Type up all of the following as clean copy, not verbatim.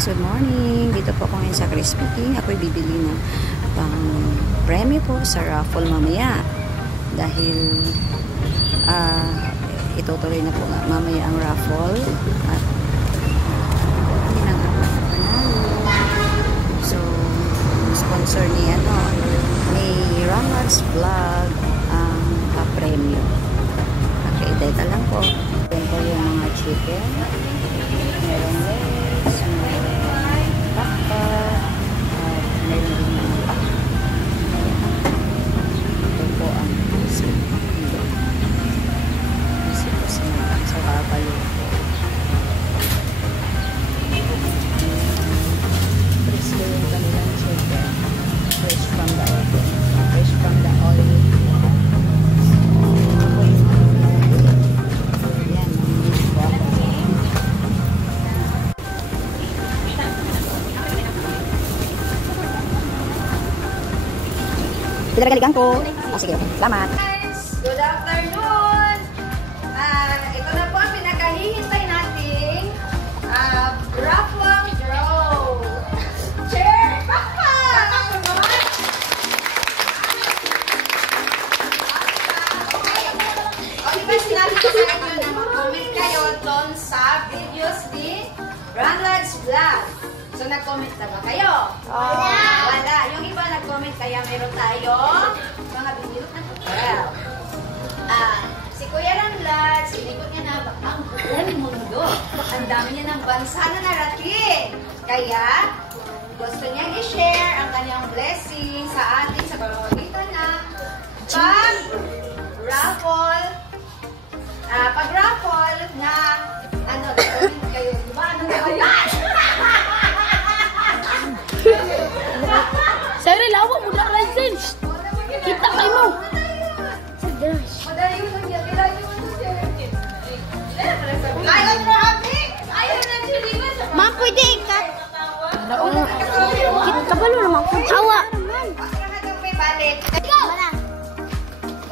guys, good morning. Dito po ako ngayon sa Crispy King. Ako'y bibili ng premyo po sa raffle mamaya. Dahil itutuloy na po mamaya ang raffle. At hindi lang ako panalo. So, sponsor ni Ramlads Vlog ang premyo. Okay, teka lang po. Yan po yung mga chicken. Meron legs, meron pakpa, at meron din mga pakpa. Ito po ang isip. Isip po sa kakalo po. Fresh po yung kanilang chicken. Fresh from the oven. Fresh from the oil. Pinagaligan ko. Sige, salamat. Guys, good afternoon. Ito na po ang pinakahihintay nating raffle draw. Chair! Papa! O, diba sinabi ko sa inyo na mag-comment kayo doon sa videos ni Ramlads Vlog. So, nag-comment na ba kayo? Wala. Yung iba nag-comment kaya meron tayo mga binilot na tutorial. Si Kuya Ramlads, sinikot niya na ang buong mundo. Ang dami niya ng bansa na narating. Kaya, gusto niyang i-share ang kanyang blessing sa ating sa pamamagitan na pag-raffle na nag-comment kayo. Diba? Ano na ba yan? Sorry, lawa mo na license. Kita kayo mo. Madayo lang yan. Ayaw na happy. Ayaw na Julie. Ma'am, pwede ikat. Kabalo naman. Awa. May balik.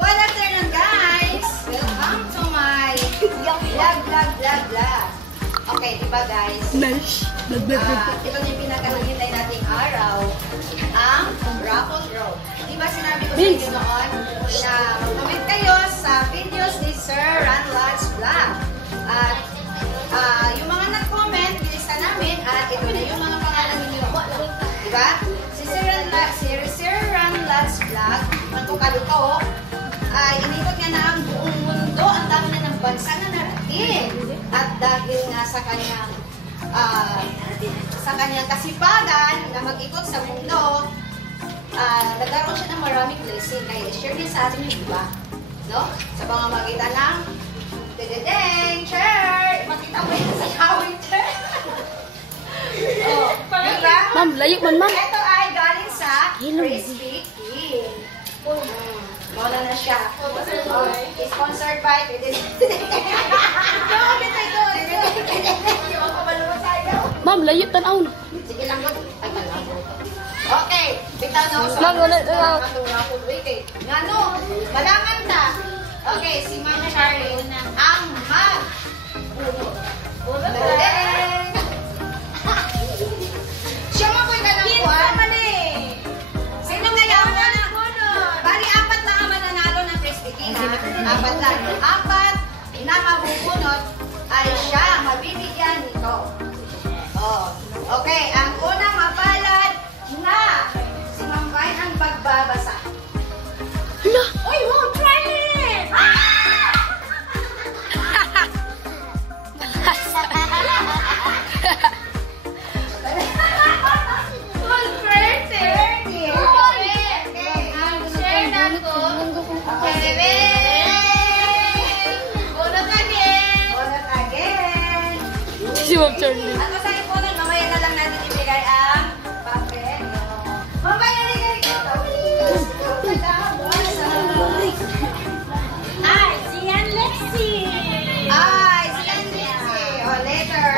Good afternoon, guys. Welcome to my vlog. Okay, diba guys? Ito na yung pinakahintay nating araw, ang raffle draw. Diba sinabi ko sa inyo noon na mag-comment kayo sa videos ni Sir Ramlads Vlog. At yung mga nag-comment, bilista namin at ito na yung mga pangalan ninyo. Diba? Si Sir Ramlads Vlog, magkukaluto, ay inikot niya na ang buong mundo, ang dami na ng bansa na narating. At dahil nga sa kanyang kasipagan na mag-ikot sa mundo, nagkaroon siya ng maraming blessing. Kaya i-share niya sa atin yung iba. No? Sa pamamagitan ng dededeng, chair! Makita mo yun sa showing chair. Diba? Ma'am, layo man, ma'am. Ito ay galing sa Crispy King. Muna na siya. Sponsored by Ma'am, layo tanaw. sige lang mo. Okay. Bitaw na ako sa Ngano, malaman ta. Okay, si Ma'am Charlie ang mag-bunot. Siya mo ko'y kalampuan. Sino ngayon na? Bali, 4 lang ang mananalo ng Crispy King. 4 lang. 4 na mabubunot ay siya mabibigyan nito. Okay, ang unang mapalad na si Ma'am Vine ang pagbabasa. Hala! Uy, won't try it! Si Ma'am Charlie. Ano sa ipunan? Mamaya na lang natin ibigay ang papel. Mamaya na lang ito. Ay, si Yan Lexi. Ay, sila Lexi. O, later.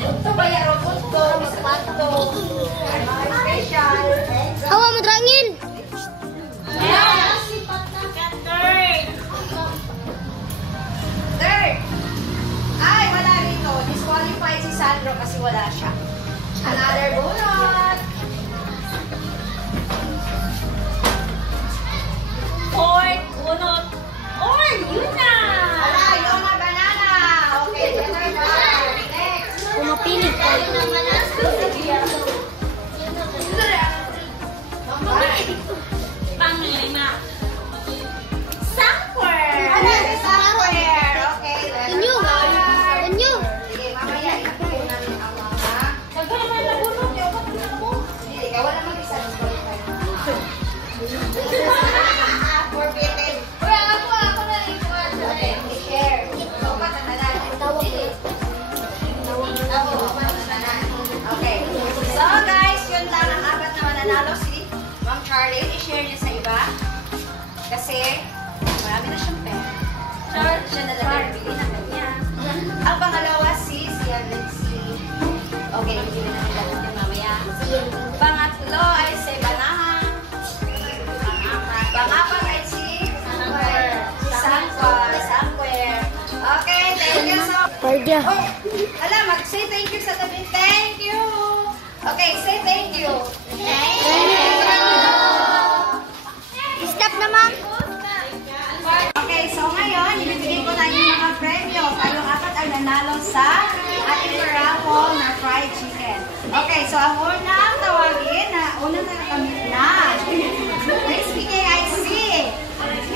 Ito ba yung robot ko? Masapato. Special. Hawa mo, Drangil. I-share niya sa iba. Kasi, marami na siyang pera. Siya na lang bili na kanya. Ang pangalawa, si Alexi. Okay, hindi na nila natin mamaya. Pangatlo ay si Banahan. Pangapat ay si Sanquer. Okay, thank you so much. Oh, alam, mag-say thank you sa tabi. Thank you. Okay, say thank you. Thank you. Stop naman. Okay, so ngayon, ibibigay ko na yung mga premyo. Tayong apat ang nanalo sa ating raffle na fried chicken. Okay, so ang unang tawagin na unang nakakamit na. Crispy KIC.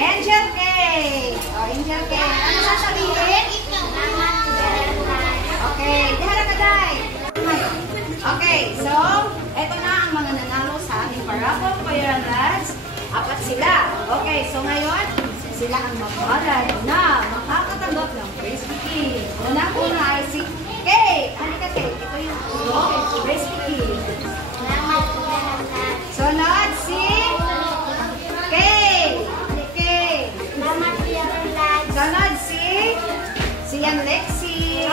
Angel K. Oh, Angel K. Ano sasabihin? Okay, dihala ka, Day. Okay, so, eto na ang mga nanalo sa ating raffle. Kaya lads, apat sila. Okay, so ngayon, sila ang mapalad na makakatanggap ng Crispy King. Unang-una ay si Kate. Halika, Kate. Ito yung Crispy King. Sunod si Kate. Kate. Sunod si Yan Lexi.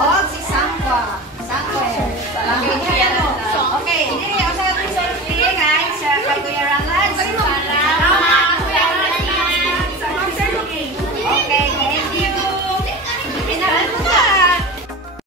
O, si Sangwa. Sangwa. Okay, hindi rin. Okay, hindi rin.